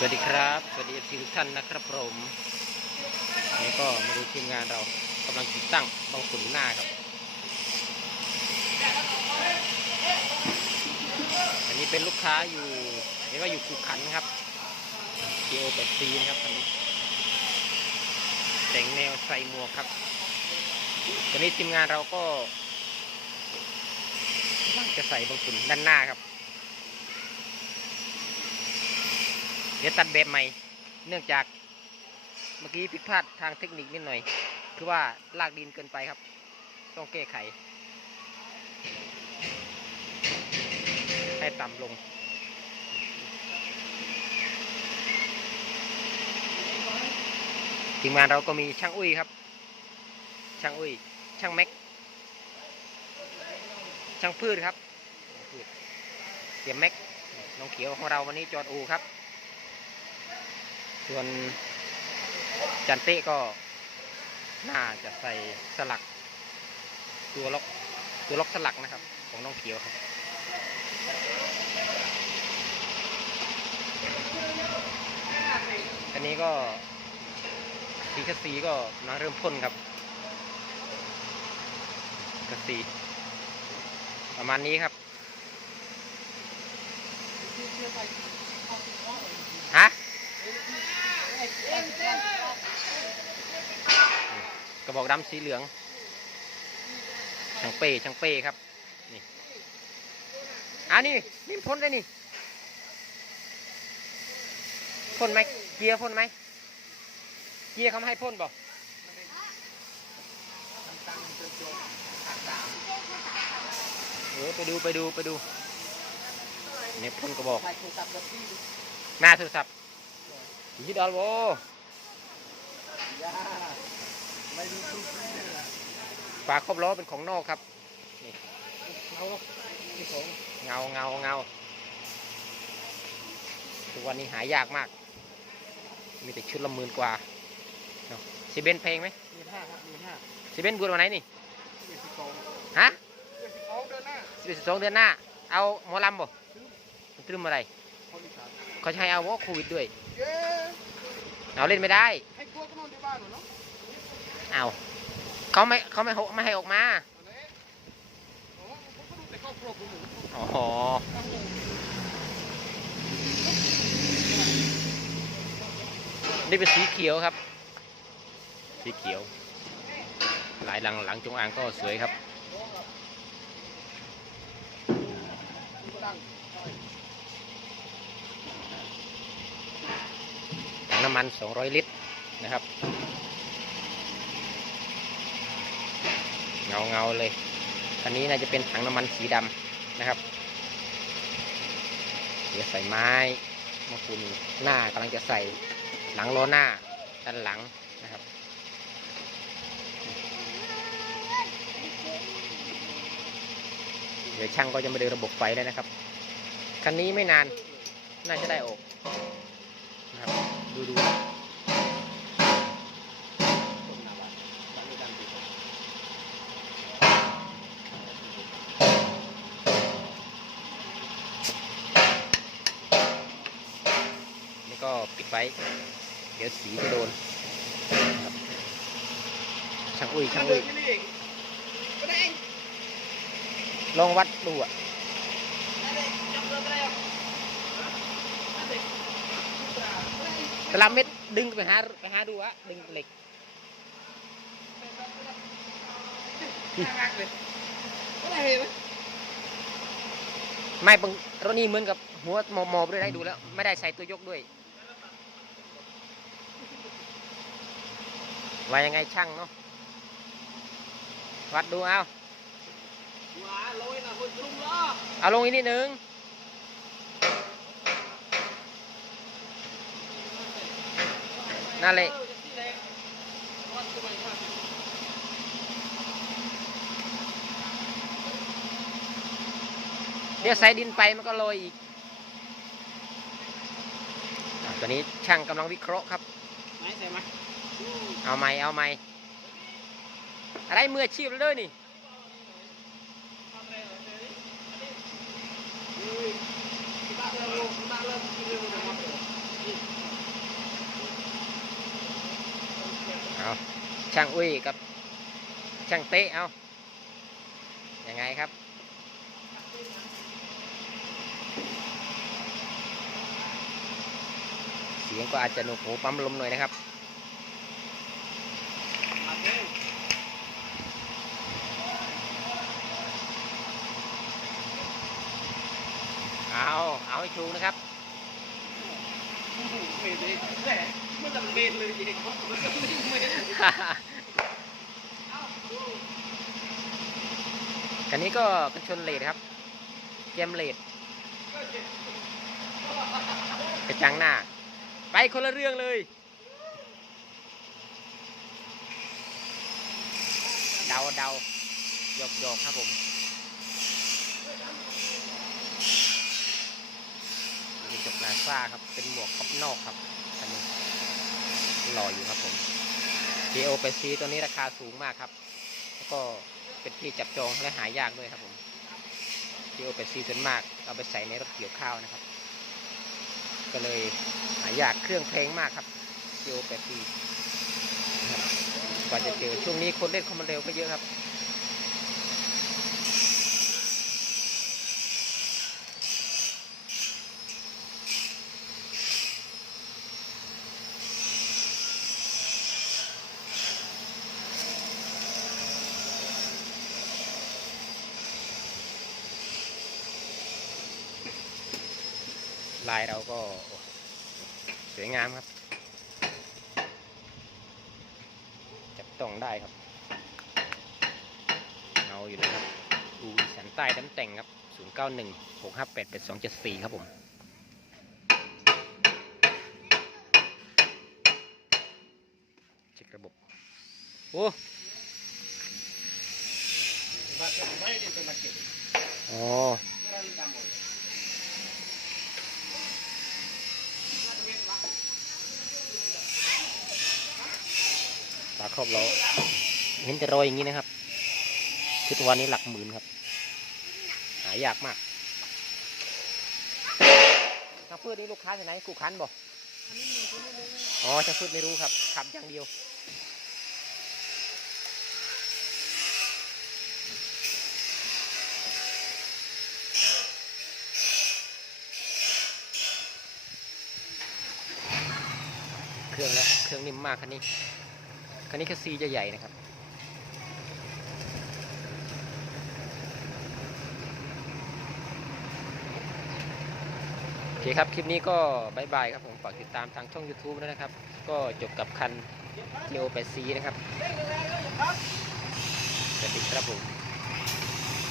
สวัสดีครับ สวัสดีทุกท่านนะครับผมนี่ก็มาดูทีมงานเรากำลังติดตั้งบางขุนหน้าครับ อันนี้เป็นลูกค้าอยู่เรียกว่าอยู่คูขันครับ g โอแปดซีนะครับคันนี้แต่งแนวใส่หมวกครับตอนนี้ทีมงานเราก็กำลังจะใส่บางขุนด้านหน้าครับ เดี๋ยวตัดแบบใหม่ เนื่องจากเมื่อกี้ผิดพลาดทางเทคนิคนิดหน่อย คือว่าลากดินเกินไปครับ ต้องแก้ไข ให้ต่ำลงทีมงานเราก็มีช่างอุ้ยครับ ช่างอุ้ย ช่างแม็ก ช่างพืชครับเสียมแม็ก น้องเขียวของเราวันนี้จอดอูครับ ส่วนจันเต้ก็น่าจะใส่สลัก ตัวล็อกตัวล็อกสลักนะครับ ของน้องเขียวครับอันนี้ก็สีกระสีก็กำลังเริ่มพ่นครับกระสีประมาณนี้ครับฮะ กระบอกดำสีเหลืองช่างเป้ช่างเป้ครับนี่อ่านี่นี่พ่นได้นี่พ่นไหมเกียร์พ่นไหมเกียร์เขาให้พ่นบอกเออไปดูไปดูไปดูเนี่ยพ่นกระบอกใส่โทรศัพท์กับพี่หน้าโทรศัพท์ยี่ดอลโว ฝาครอบล้อเป็นของนอกครับเอาหรอกที่ของเงาเงาเงาทุกวันนี้หายากมาก มีแต่ชุดละหมื่นกว่าเนาะซีเบนเพลงไหมมีห้าครับมีห้าซีเบนบูนวันไหนนี่เจ็ดสิบสองฮะเจ็ดสิบสองเดินหน้าสิบสองเดือนหน้า เอาหมอลำบ่มันตรึมอะไรเขามีสามเขาจะให้เอาวอโควิดด้วยเย้เอาเล่นไม่ได้ ให้กลัวก็นอนที่บ้านเหรอเนาะ เอาเขาไม่เขาไม่ห้ไม่ให้ออกมาโอ้ผมก็ดูแต่ครอบครัวผมหนี่เป็นสีเขียวครับ สีเขียวลายหลังหลังจงอางก็สวยครับถังน้ำมัน 200 ลิตรนะครับ เงาเงาเลยคันนี้น่าจะเป็นถังน้ำมันสีดำนะครับ เดี๋ยวใส่ไม้มะกรูดหน้ากำลังจะใส่หลังล้อหน้าด้านหลังนะครับเดี๋ยวช่างก็จะมาดูระบบไฟแล้วนะครับ คันนี้ไม่นานน่าจะได้ออกนะครับดูดู ไว้เดี๋ยวสีจะโดนนะครับช่างอุ้ยช่างเดิอุ้นยที่นี่เองก็ได้เองลองวัดดูอะจับเลยก็ได้หรอกตลับเม็ดดึงไปหาไปหาดูอะดึงเหล็กน่ารักเลยก็ได้ไหมไม่บางรถนี้เหมือนกับหัวหมอบหมอบด้วยได้ดูแล้ว ไม่ได้ใส่ตัวยกด้วย ว่ายังไงช่างเนาะวัดดูเอาว้าลอยนะคนลุงล้อเอาลงอีกนิดนึงนั่นเลยเดี๋ยวใส่ดินไปมันก็โรยอีกอะตอนนี้ช่างกำลังวิเคราะห์ครับไหนใส่ไหม เอาไหมเอาไหมอะไรมือชีพเล้ด้วยนี่เอาช่างอุ้ยกับช่างเตะเอายังไงครับเสียงก็อาจจะหนวกหูปั๊มลมหน่อยนะครับ เร็วเอา เอาให้ชูนะครับโอ้โหเมนเลยแหมมันจะเมนเลยเองมันจะไม่เมนคันนี้ก็กันชนเลดครับ เกมเลดกระจังหน้า ไปคนละเรื่องเลย เดาเดาหยอกหยอกครับผมมีกระจกนาซ่าครับ เป็นหมวกครอบนอกครับ อันนี้หล่ออยู่ครับผม GO ไปซีตัวนี้ราคาสูงมากครับ แล้วก็เป็นที่จับจองและหายากด้วยครับผม GO ไปซีส่วนมากเอาไปใส่ในรถเกี่ยวข้าวนะครับ ก็เลยหายากเครื่องเพลงมากครับ GO ไปซี กว่าจะเจอช่วงนี้คนเล่นคอมมานเร็วก็เยอะครับลายเราก็สวยงามครับ จับ ต้องได้ครับเงาอยู่นะครับอูอีสันใต้ดันแต่งครับ091 658 8274 ครับผมเช็คระบบ โอ้มาเก็บไม่ได้จะมาเก็บอ๋อ ไม่ได้จำหมด ฝาค รอบเราเห็นแต่รอยอย่างนี้นะครับชุดวันนี้หลักหมื่นครับ หายากมากช่างพืชนี่ลูกค้าที่ไหนกูคันบอกอ๋อช่างพืชไม่รู้ครับขับอย่างเดียวเครื่องแล้วเครื่องนิ่มมากคันนี้ คันนี้แค่ซีจะใหญ่นะครับ โอเคครับ คลิปนี้ก็บายบายครับผม ฝากติดตามทางช่อง YouTube ด้วยนะครับ ก็จบกับคัน Geo 8 c นะครับสวัสดีครับผม